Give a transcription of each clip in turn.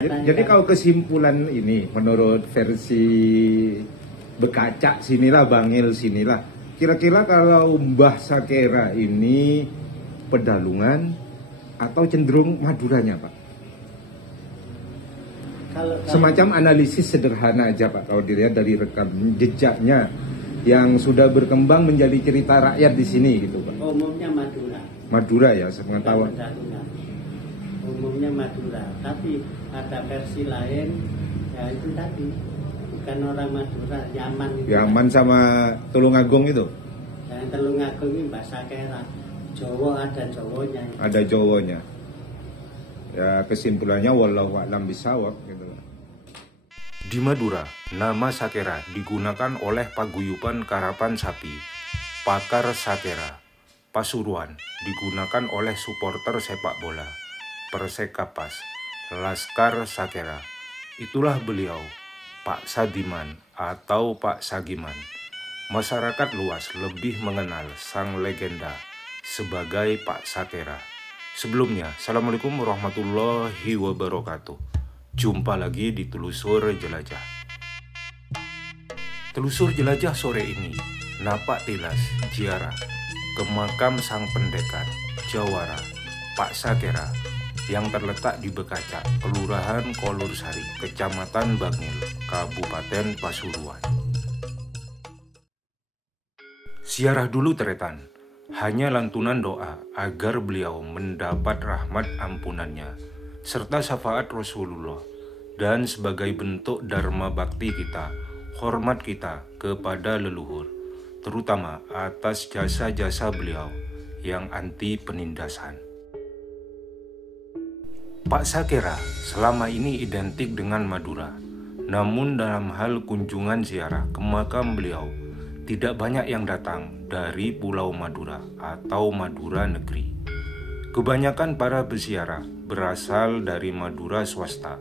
Jadi kalau kesimpulan ini menurut versi Bekacak sinilah, Bangil sinilah, kira-kira kalau Mbah Sakera ini Pedalungan atau cenderung Maduranya, Pak? Semacam analisis sederhana aja, Pak, kalau dilihat dari rekam jejaknya yang sudah berkembang menjadi cerita rakyat di sini gitu, Pak. Umumnya Madura. Madura ya, sepengetahuan. Umumnya Madura, tapi ada versi lain, ya itu tadi bukan orang Madura, Yaman. Yaman sama Tulungagung itu. Yang Tulungagung ini Mbah Sakera. Jawa ada Jawanya. Ada Jawanya. Ya kesimpulannya wallahu a'lam bishawab gitu. Di Madura, nama Sakera digunakan oleh paguyuban karapan sapi, Pakar Sakera. Pasuruan digunakan oleh supporter sepak bola, Persekapas, Laskar Sakera. Itulah beliau, Pak Sadiman atau Pak Sagiman. Masyarakat luas lebih mengenal sang legenda sebagai Pak Sakera. Sebelumnya, Assalamualaikum warahmatullahi wabarakatuh. Jumpa lagi di Telusur Jelajah. Telusur Jelajah sore ini, napak tilas ziarah ke makam sang pendekar Jawara, Pak Sakera, yang terletak di Bekacak, Kelurahan Kolursari, Kecamatan Bangil, Kabupaten Pasuruan. Ziarah dulu Tretan, hanya lantunan doa agar beliau mendapat rahmat ampunannya, serta syafaat Rasulullah, dan sebagai bentuk dharma bakti kita, hormat kita kepada leluhur, terutama atas jasa-jasa beliau yang anti penindasan. Pak Sakera selama ini identik dengan Madura, namun dalam hal kunjungan ziarah ke makam beliau, tidak banyak yang datang dari Pulau Madura atau Madura negeri. Kebanyakan para peziarah berasal dari Madura swasta,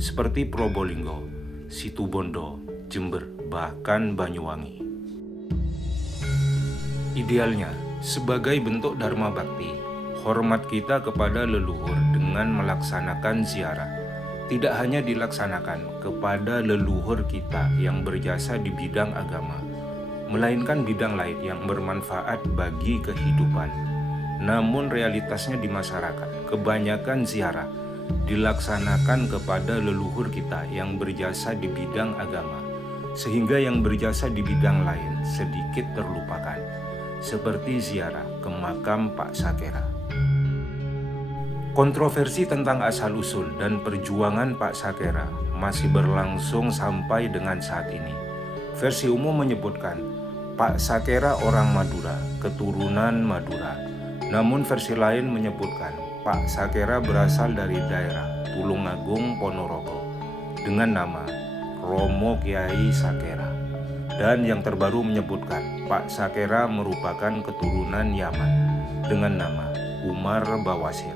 seperti Probolinggo, Situbondo, Jember, bahkan Banyuwangi. Idealnya, sebagai bentuk dharma bakti, hormat kita kepada leluhur dengan melaksanakan ziarah tidak hanya dilaksanakan kepada leluhur kita yang berjasa di bidang agama, melainkan bidang lain yang bermanfaat bagi kehidupan. Namun realitasnya di masyarakat, kebanyakan ziarah dilaksanakan kepada leluhur kita yang berjasa di bidang agama, sehingga yang berjasa di bidang lain sedikit terlupakan, seperti ziarah ke makam Pak Sakera. Kontroversi tentang asal-usul dan perjuangan Pak Sakera masih berlangsung sampai dengan saat ini. Versi umum menyebutkan Pak Sakera orang Madura, keturunan Madura. Namun versi lain menyebutkan Pak Sakera berasal dari daerah Tulungagung, Ponorogo dengan nama Romo Kiai Sakera. Dan yang terbaru menyebutkan Pak Sakera merupakan keturunan Yaman dengan nama Umar Bawasir.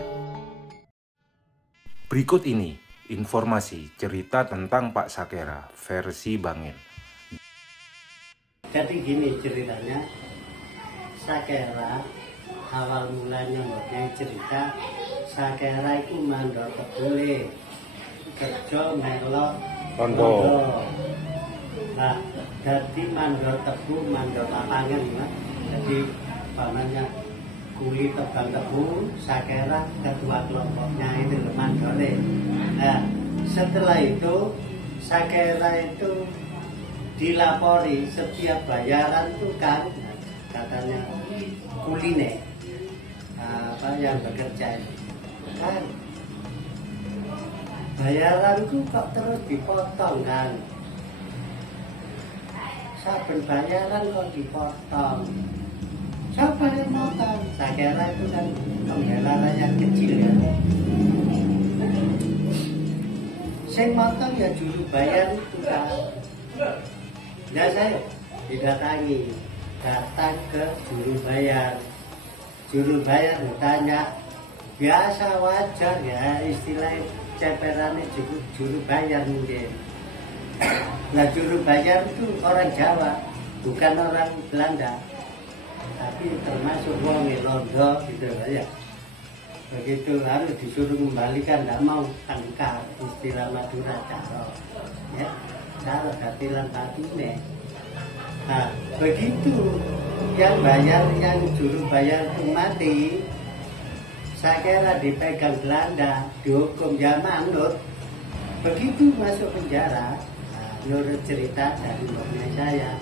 Berikut ini informasi cerita tentang Pak Sakera versi Bangil. Jadi gini ceritanya, Sakera awal mulanya mempunyai cerita, Sakera itu mandor kebule, kerja melok Tondo. Nah, jadi mandor tebu, mandor lapangan, ya. Jadi pamannya kuli tebang tebu, Sakera ketua kelompoknya itu mandore. Nah, setelah itu Sakera itu dilapori setiap bayaran itu kan katanya kuline apa yang bekerja kan bayaran itu kok terus dipotong kan, saben bayaran kok dipotong. Siapa yang motong? Sakera itu kan pembela rakyat kecil ya. Sing motong ya juru bayar itu kan. Ya saya didatangi, datang ke juru bayar. Juru bayar bertanya, biasa wajar ya istilah ceperannya juru bayar mungkin. Nah juru bayar itu orang Jawa, bukan orang Belanda, tapi termasuk wong Londo gitu ya. begitu harus disuruh kembalikan, tidak mau angkat, istilah Madura caro, ya caro katilan patine. Nah begitu yang bayar, yang juru bayar itu mati, saya kira dipegang Belanda, dihukum ya manut. Begitu masuk penjara, nah, menurut cerita dari mbaknya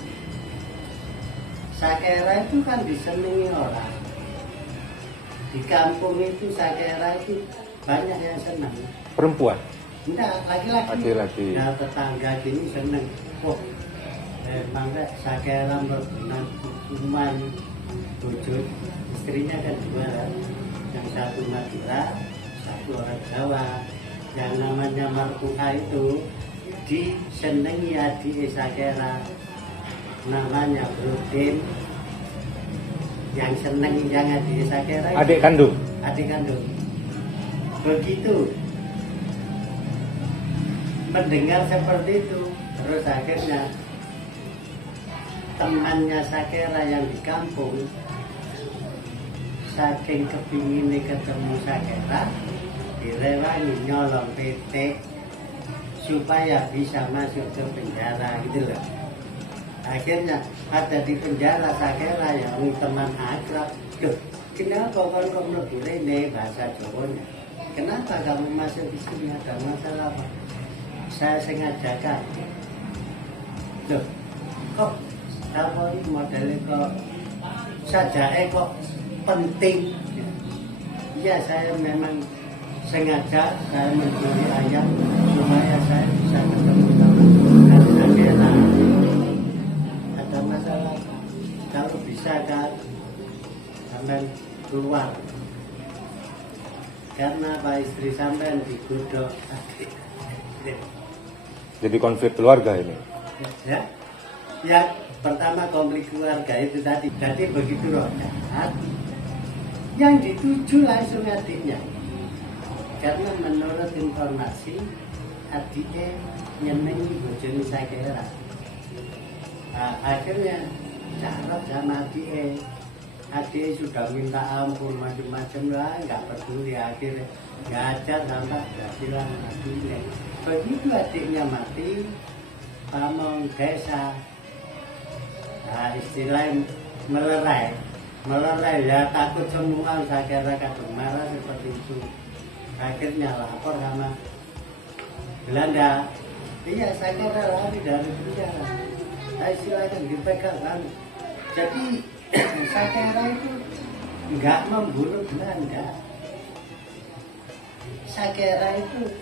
saya kira itu kan disenangi orang. Di kampung itu saya kira itu banyak yang senang. Perempuan? Enggak, laki-laki. Laki-laki. Nah, tetangga gini senang. Oh, emang saya kira berkenan hukuman wujud. Istrinya kan dua, yang satu Madura, satu orang Jawa. Yang namanya Markuha itu disenangi adik saya kira, namanya Brodin. Yang seneng yang adik saya kira Adik kandung? Adik kandung. Begitu mendengar seperti itu, terus akhirnya temannya Sakera yang di kampung saking kepinginnya ketemu Sakera, direwangi nyolong PT supaya bisa masuk ke penjara gitu loh. Akhirnya ada di penjara Sakera yang teman akrab. Duh, kenapa kau mlebu rene, bahasa Jawanya? Kenapa kamu masuk di sini, ada masalah apa? Saya sengaja kan. Loh, kok apa ini modelnya kok sajake kok penting? Ya saya memang sengaja saya mencuri ayam supaya saya bisa ketemu sama Sakera. Ada masalah, kalau bisa kan sampai keluar, karena Pak istri sampai digodok. Jadi konflik keluarga ini? Ya, yang pertama konflik keluarga itu tadi. Jadi begitu roh jahat, yang dituju langsung adiknya, karena menurut informasi adiknya nyenengi bojone Sakera. Nah, akhirnya carot sama adiknya sudah minta ampun macam-macam lah, nggak peduli, akhirnya ngajar sampai nggak bilang adiknya. Begitu adiknya mati, pamong desa, nah istilahnya melerai ya, takut semua Sakera kadung marah seperti itu. Akhirnya lapor sama Belanda. Iya, Sakera lari dari penjara. Saya silakan dipegang kan. Jadi Sakera itu nggak membunuh Belanda. Sakera itu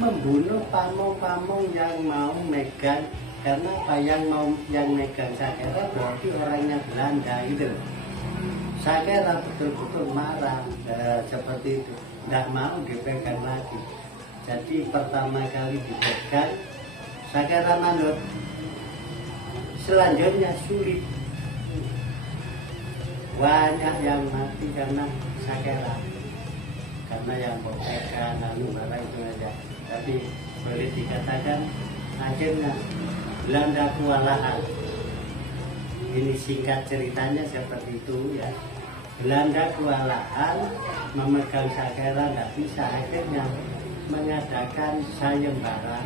membunuh pamong-pamong yang mau megang, karena apa yang megang Sakera berarti orangnya Belanda gitu. Sakera betul-betul marah seperti itu, nggak mau dipegang lagi. Jadi pertama kali dipegang Sakera manut. Selanjutnya sulit, banyak yang mati karena Sakera, karena yang pepekan lalu barang itu aja. Tapi boleh dikatakan akhirnya Belanda kewalahan. Ini singkat ceritanya seperti itu ya. Belanda kewalahan memegang Sakera, nggak bisa, akhirnya mengadakan sayembara